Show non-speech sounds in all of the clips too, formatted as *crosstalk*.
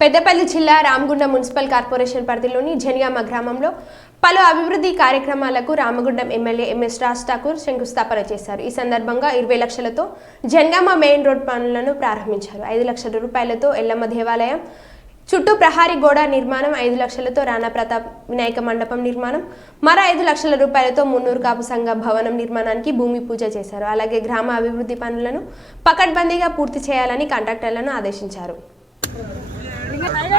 పెద్దపల్లి జిల్లా Ramagunda municipal corporation పరిధిలోని జనియామ గ్రామంలో పలు అభివృద్ధి కార్యక్రమాలకు రామగుండం ఎమ్మెల్యే ఎంఎస్ రాజ్ ఠాకూర్ శంకుస్థాపన చేశారు. ఈ సందర్భంగా ఇరవై లక్షలతో జనగామ మెయిన్ రోడ్ పనులను ప్రారంభించారు. ఐదు లక్షల రూపాయలతో ఎల్లమ్మ దేవాలయం చుట్టూ ప్రహారీ గోడ నిర్మాణం ఐదు లక్షలతో రాణా ప్రతాప్ వినాయక మండపం నిర్మాణం మరో ఐదు లక్షల రూపాయలతో మున్నూరు కాపు సంఘ భవనం నిర్మాణానికి భూమి పూజ చేశారు. అలాగే గ్రామ అభివృద్ధి పనులను పకడ్బందీగా పూర్తి చేయాలని కాంట్రాక్టర్లను ఆదేశించారు.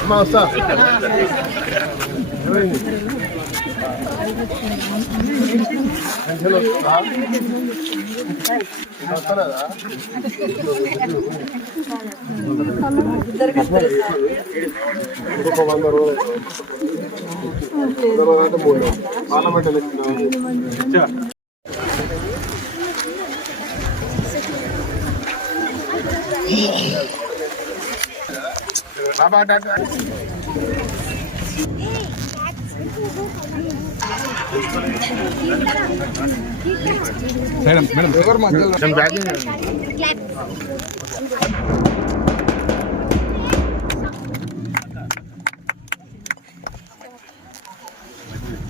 అమ్మా వస్తా పెన్షన్ వస్తుందా? వస్తలేదా? ఇంకొక వంద రోజులు వంద రోజులు అంటే మూడు నెలలు. పార్లమెంట్ ఎలక్షన్ బాబా టాటా మేడం మేడం ఎవరు మధ్యలో బ్యాగింగ్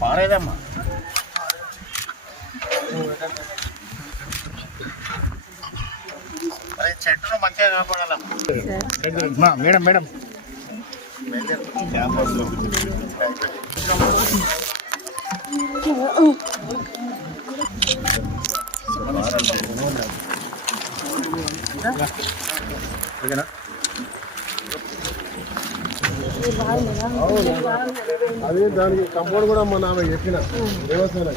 పారేదమ్మా అరే చెట్టును మంచిగా కాపాడాలమ్మా మేడం మేడం అదే దానికి కంపౌండ్ కూడా మన ఆమె చెప్పిన దేవస్థానం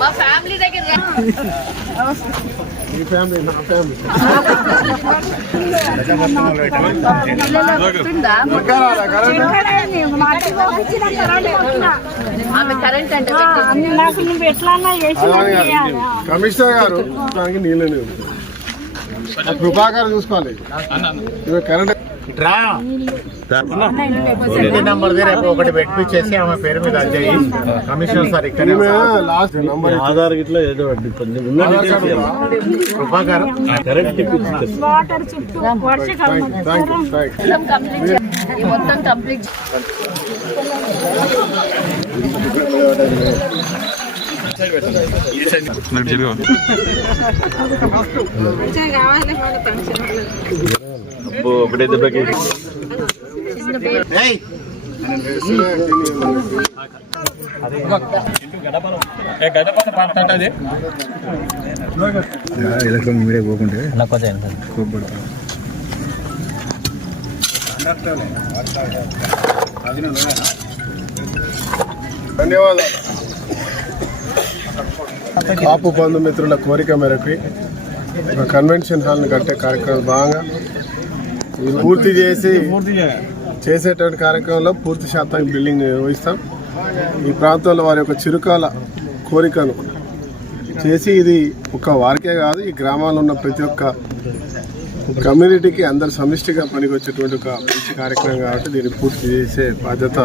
మా ఫ్యామిలీ దగ్గర ఈ ఫ్యామిలీ నా ఫ్యామిలీ. ఇంకా రాలే, కరెంట్? ఆమె కరెంట్ అంటే నాకు నువ్వు ఎట్లా అలాగే కాదు. కమిషనర్ గారు దానికి నీళ్ళు కృపాకర్ చూసుకోవాలి. ఇవి కరెంట్ నంబర్ రేపు ఒకటి పెట్టించేసి ఆమె పేరు మీద అజ్జయి కమిషనర్ సార్ ఇక్కడ ఈమె లాస్ట్ నంబర్ ఆధార్ గిట్లా ఏదో. కృపాకర్. కరెక్ట్ కంప్లీట్ *laughs* అబ్బో, ఒకటే దెబ్బకి ఏయ్ ఎలక్ట్రానిక్ మీడియా పోకుంటే కోప్పడతారు ధన్యవాదాలు కాపు బంధుమిత్రుల కోరిక మేరకు కన్వెన్షన్ హాల్ని కట్టే కార్యక్రమం భాగంగా ఇది పూర్తి చేసి చేసేటువంటి కార్యక్రమంలో పూర్తి శాతం బిల్డింగ్ నిర్వహిస్తాం. ఈ ప్రాంతంలో వారి యొక్క చిరుకాల కోరికను చేసి ఇది ఒక వారికే కాదు ఈ గ్రామాల్లో ఉన్న ప్రతి ఒక్క కమ్యూనిటీకి అందరు సమిష్టిగా పనికొచ్చేటువంటి ఒక మంచి కార్యక్రమం కాబట్టి దీన్ని పూర్తి చేసే బాధ్యత